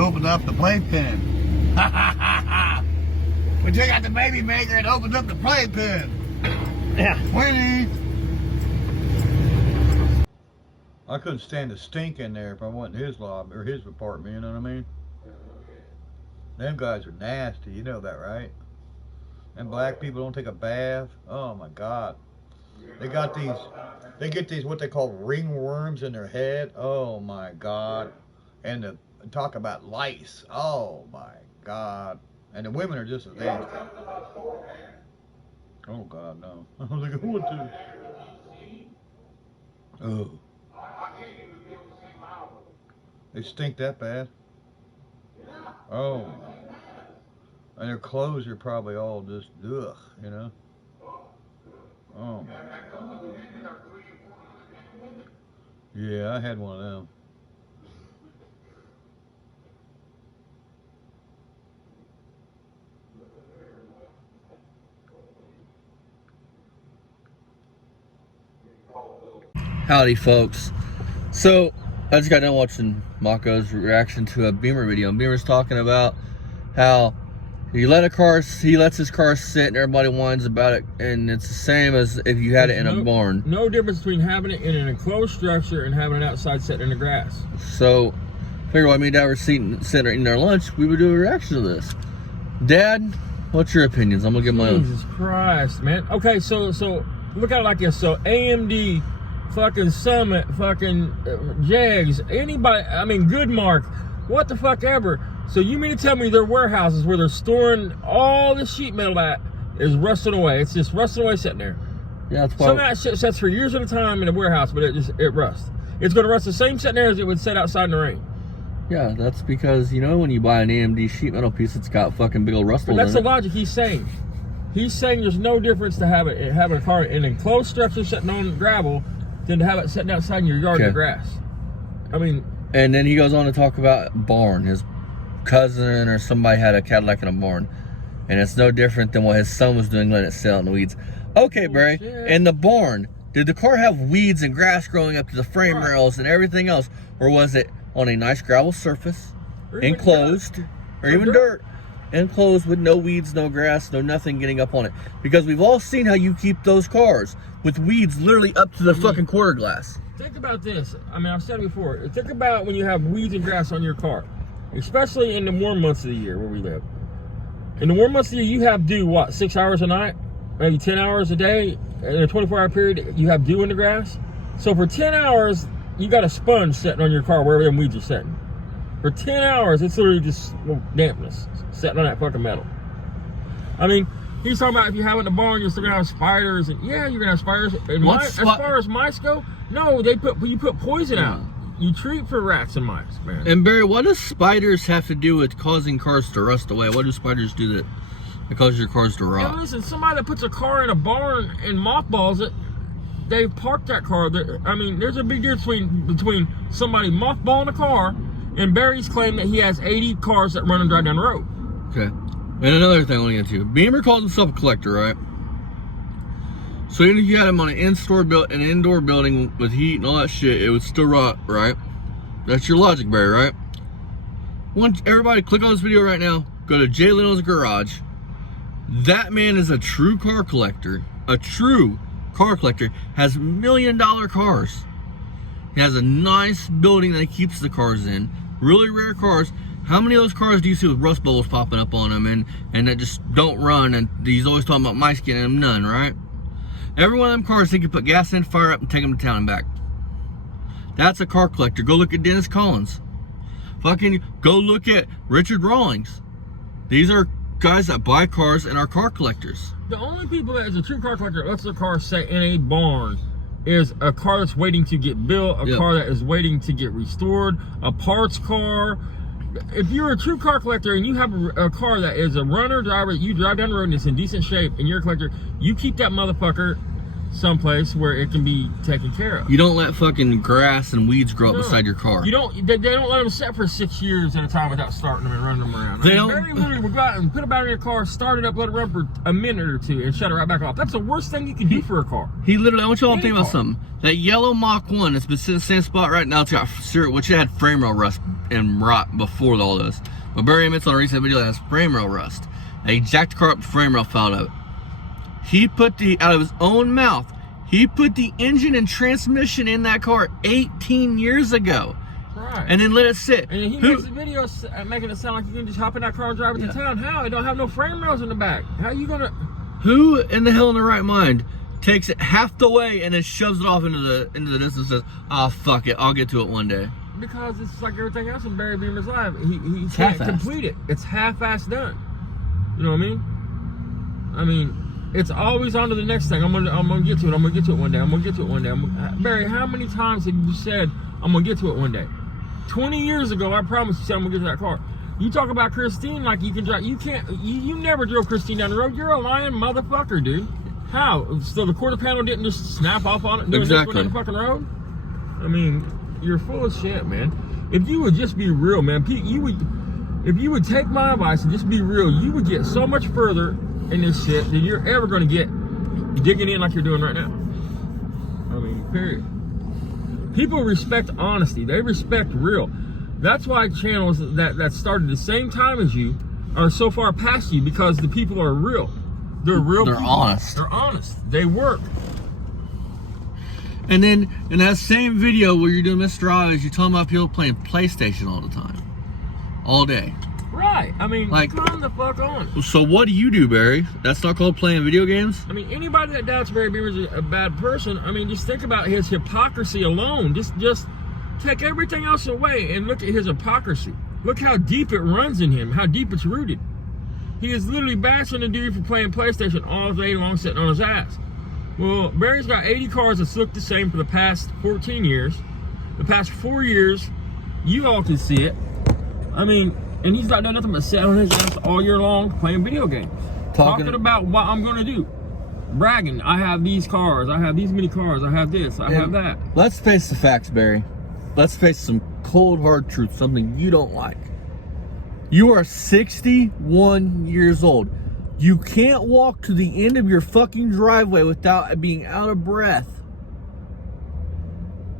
opened up the playpen. We took out the baby maker and opened up the playpen. Yeah. Winnie. I couldn't stand the stink in there if I went in his lobby or his apartment, you know what I mean? Them guys are nasty, you know that, right? And black people don't take a bath. Oh my God. They get these what they call ringworms in their head. Oh my God. And talk about lice. Oh my God. And the women are just as dangerous. Oh God, no. I was like, what the? Oh. They stink that bad. Oh. And their clothes are probably all just ugh, you know. Oh my God. Yeah, I had one of them. Howdy, folks. So, I just got done watching Mako's reaction to a Beamer video. And Beamer's talking about how he lets his car sit and everybody whines about it. And it's the same as if you had it in a barn. No difference between having it in an enclosed structure and having it outside sitting in the grass. So, figure while me and Dad were sitting eating our lunch, we would do a reaction to this. Dad, what's your opinions? I'm gonna give my own. Jesus Christ, man. Okay, so look at it like this. So AMD, fucking Summit, fucking Jags, anybody, I mean Goodmark, what the fuck ever. So you mean to tell me their warehouses where they're storing all the sheet metal at is rusting away? It's just rusting away sitting there. Yeah, that's why. Some of that shit sits for years at a time in a warehouse, but it rusts. It's gonna rust the same sitting there as it would sit outside in the rain. Yeah, that's because, you know, when you buy an AMD sheet metal piece, it's got fucking big old rust holes in it. That's the logic he's saying. He's saying there's no difference to having a car in an enclosed structure sitting on gravel than to have it sitting outside in your yard in the grass. I mean. And then he goes on to talk about barn. His cousin or somebody had a Cadillac in a barn. And it's no different than what his son was doing, letting it sit out in the weeds. Okay, Barry, in the barn, did the car have weeds and grass growing up to the frame rails and everything else? Or was it on a nice gravel surface, enclosed, or even dirt, enclosed with no weeds, no grass, no nothing getting up on it? Because we've all seen how you keep those cars with weeds literally up to the fucking quarter glass. Think about this. I mean, I've said it before. Think about when you have weeds and grass on your car, especially in the warm months of the year where we live. In the warm months of the year, you have dew, what, 6 hours a night? Maybe 10 hours a day? In a 24-hour period, you have dew in the grass? So for 10 hours, you got a sponge sitting on your car wherever them weeds are sitting. For 10 hours, it's literally just dampness sitting on that fucking metal. I mean, he's talking about if you have it in the barn, you're still gonna have spiders, and yeah, you're gonna have spiders. And as far as mice go, no, you put poison out. You treat for rats and mice, man. And Barry, what does spiders have to do with causing cars to rust away? What do spiders do that cause your cars to rot? And listen, somebody that puts a car in a barn and mothballs it, they parked that car there. I mean, there's a big difference between somebody mothballing a car and Barry's claim that he has 80 cars that run and drive down the road. Okay. And another thing I want to get to. Beamer calls himself a collector, right? So even if you had him on an indoor building with heat and all that shit, it would still rot, right? That's your logic, Barry, right? Everybody click on this video right now. Go to Jay Leno's garage. That man is a true car collector. A true car collector. Has $1 million cars. He has a nice building that he keeps the cars in. Really rare cars. How many of those cars do you see with rust bubbles popping up on them and that just don't run, and he's always talking about mice getting them? None, right? Every one of them cars he can put gas in, fire up, and take them to town and back. That's a car collector. Go look at Dennis Collins. Fucking go look at Richard Rawlings. These are guys that buy cars and are car collectors. The only people that is a true car collector lets their car sit in a barn is a car that's waiting to get built, a car that is waiting to get restored, a parts car. If you're a true car collector and you have a car that is a runner driver, you drive down the road and it's in decent shape and you're a collector, you keep that motherfucker someplace where it can be taken care of. You don't let fucking grass and weeds grow up No. beside your car. You don't. They don't let them sit for 6 years at a time without starting them and running them around. They don't- Barry literally would go out and put a battery in your car, start it up, let it run for a minute or two, and shut it right back off. That's the worst thing you can do for a car. He literally, I want y'all to think about car. something. That yellow Mach 1 that's been sitting in the same spot right now, it's got which it had frame rail rust and rot before all this. But Barry admits on a recent video that has frame rail rust. They jacked the car up, the frame rail fell out. He put out of his own mouth, he put the engine and transmission in that car 18 years ago. Right. And then let it sit. And he makes the video making it sound like you can just hop in that car and drive it to town. How? It don't have no frame rails in the back. How you gonna? Who in the hell in the right mind takes it half the way and then shoves it off into the distance and says, "Ah, fuck it, I'll get to it one day." Because it's like everything else in Barry Beamer's life. He can't half-assed. complete it. It's half-assed done. You know what I mean? I mean, it's always on to the next thing. I'm gonna get to it. I'm gonna get to it one day. I'm gonna get to it one day. Barry, how many times have you said I'm gonna get to it one day? 20 years ago, I promise you said I'm gonna get to that car. You talk about Christine like you can drive. You can't. You never drove Christine down the road. You're a lying motherfucker, dude. How? So the quarter panel didn't just snap off on it and do this one down the fucking road? I mean, you're full of shit, man. If you would just be real, man, Pete, if you would take my advice and just be real, you would get so much further in this shit than you're ever going to get digging in like you're doing right now. I mean, period. People respect honesty. They respect real. That's why channels that started the same time as you are so far past you, because the people are real. They're real They're people. honest. They're honest. They work. And then in that same video where you're doing Mr. Obvious, you're talking about people playing PlayStation all the time. All day. Right. I mean, Like- come the fuck on. So what do you do, Barry? That's not called playing video games? I mean, anybody that doubts Barry Beamer's a bad person, I mean, just think about his hypocrisy alone. Just take everything else away and look at his hypocrisy. Look how deep it runs in him, how deep it's rooted. He is literally bashing the dude for playing PlayStation all day long, sitting on his ass. Well, Barry's got 80 cars that's looked the same for the past 14 years. The past 4 years, you all can see it. I mean, and he's not done nothing but sit on his ass all year long playing video games. Talking about what I'm gonna do. Bragging, I have these cars, I have these many cars, I have this, I have that. Let's face the facts, Barry. Let's face some cold, hard truth, something you don't like. You are 61 years old. You can't walk to the end of your fucking driveway without being out of breath.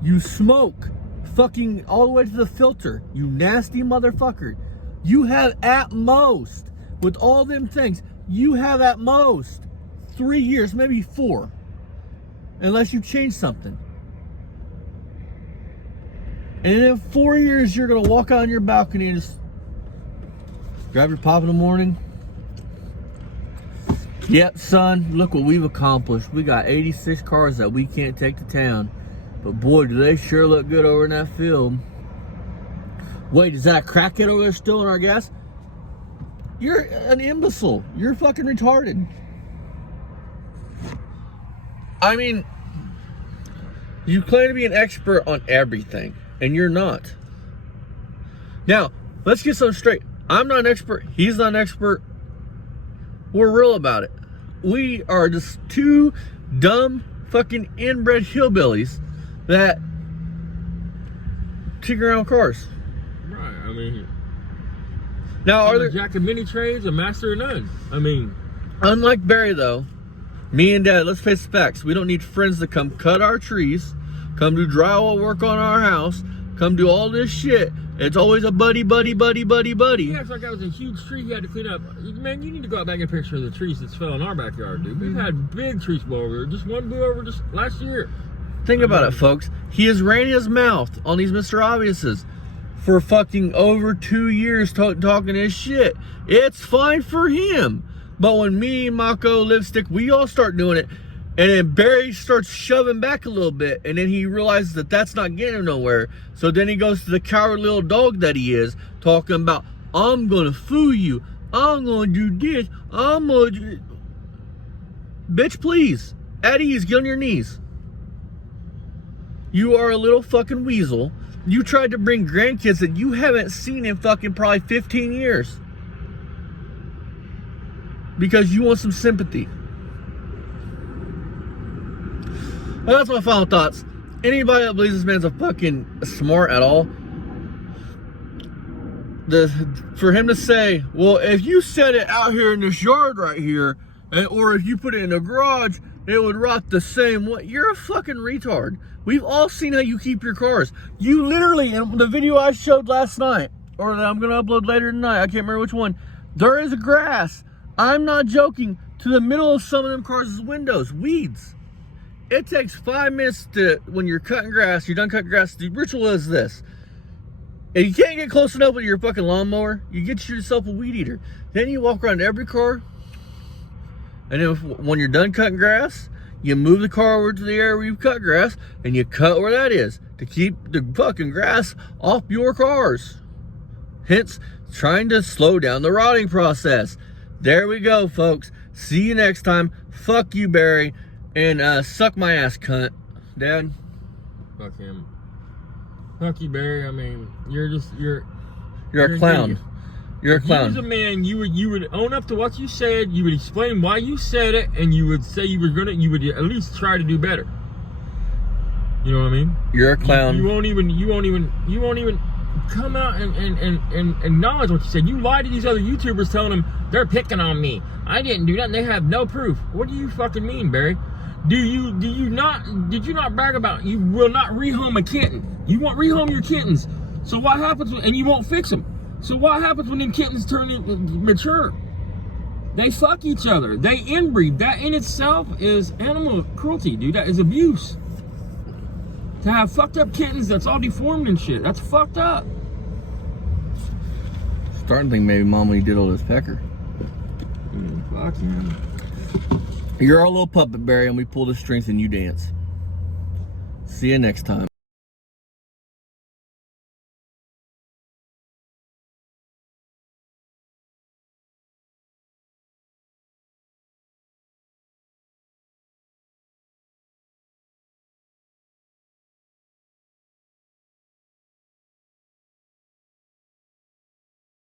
You smoke fucking all the way to the filter, you nasty motherfucker. You have at most, with all them things, you have at most 3 years, maybe 4, unless you change something. And in 4 years, you're gonna walk out on your balcony and just grab your pop in the morning. Yep, son, look what we've accomplished. We got 86 cars that we can't take to town. But boy, do they sure look good over in that field. Wait, is that a crackhead over there still in our gas? You're an imbecile. You're fucking retarded. I mean, you claim to be an expert on everything, and you're not. Now, let's get something straight. I'm not an expert. He's not an expert. We're real about it. We are just two dumb fucking inbred hillbillies that tinker around cars. Right, I mean, Now, are I'm there... a jack of many trades, a master of none. I mean, Unlike Barry, though, me and Dad, let's face the facts. We don't need friends to come cut our trees, come do drywall work on our house, come do all this shit. It's always a buddy. he acts like that was a huge tree he had to clean up. Man, you need to go out back and get a picture of the trees that's fell in our backyard, dude. We've had big trees blow over. Just one blew over just last year. Think about it, folks. He has ran his mouth on these Mr. Obviouses for fucking over 2 years talking his shit. It's fine for him. But when me, Mako, Lipstick, we all start doing it, and then Barry starts shoving back a little bit, and then he realizes that that's not getting him nowhere. So then he goes to the coward little dog that he is, talking about, I'm gonna fool you, I'm gonna do this, I'm gonna do... Bitch, please. At ease, get on your knees. You are a little fucking weasel. You tried to bring grandkids that you haven't seen in fucking probably 15 years. Because you want some sympathy. Well, that's my final thoughts. Anybody that believes this man's a fucking smart at all, for him to say, well, if you set it out here in this yard right here, or if you put it in a garage, it would rot the same way. You're a fucking retard. We've all seen how you keep your cars. You literally, in the video I showed last night, or that I'm going to upload later tonight, I can't remember which one, there is grass. I'm not joking. To the middle of some of them cars' windows, weeds. It takes 5 minutes to, when you're cutting grass, you're done cutting grass, the ritual is this. If you can't get close enough with your fucking lawnmower, you get yourself a weed eater. Then you walk around every car, and then when you're done cutting grass, you move the car over to the area where you've cut grass, and you cut where that is to keep the fucking grass off your cars. Hence, trying to slow down the rotting process. There we go, folks. See you next time. Fuck you, Barry. And suck my ass, cunt. Dad? Fuck him. Fuck you, Barry. I mean, you're a clown. You're a If clown. you was a man, you would own up to what you said. You would explain why you said it, and you would say you would at least try to do better. You know what I mean? You're a clown. You won't even come out and acknowledge what you said. You lied to these other YouTubers telling them they're picking on me. I didn't do that, and they have no proof. What do you fucking mean, Barry? Did you not brag about you will not rehome a kitten? You won't rehome your kittens. So what happens and you won't fix them? So what happens when them kittens turn mature? They fuck each other. They inbreed. That in itself is animal cruelty, dude. That is abuse. To have fucked up kittens that's all deformed and shit. That's fucked up. Starting to think maybe Mommy diddled his pecker. Fuck him. You're our little puppet, Barry, and we pull the strings and you dance. See you next time.